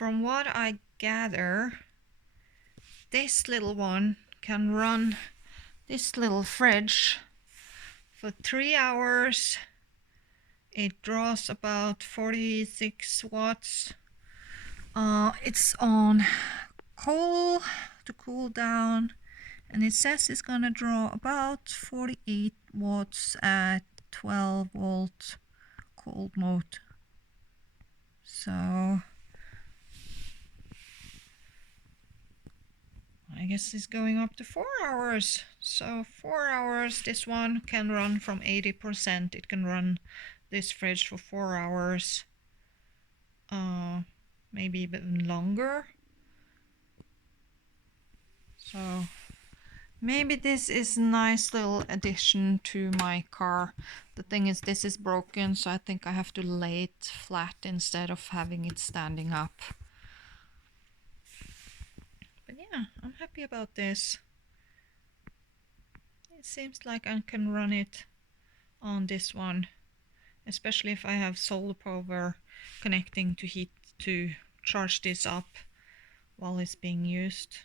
from what I gather, this little one can run this little fridge for 3 hours. It draws about 46 watts. It's on coal to cool down, and it says it's gonna draw about 48 watts at 12 volt cold mode. So I guess it's going up to 4 hours. So 4 hours, this one can run from 80%. It can run this fridge for 4 hours. Maybe even longer. So maybe this is a nice little addition to my car. The thing is, this is broken, so I think I have to lay it flat instead of having it standing up. But yeah, I'm happy about this. It seems like I can run it on this one, especially if I have solar power connecting to heat to charge this up while it's being used.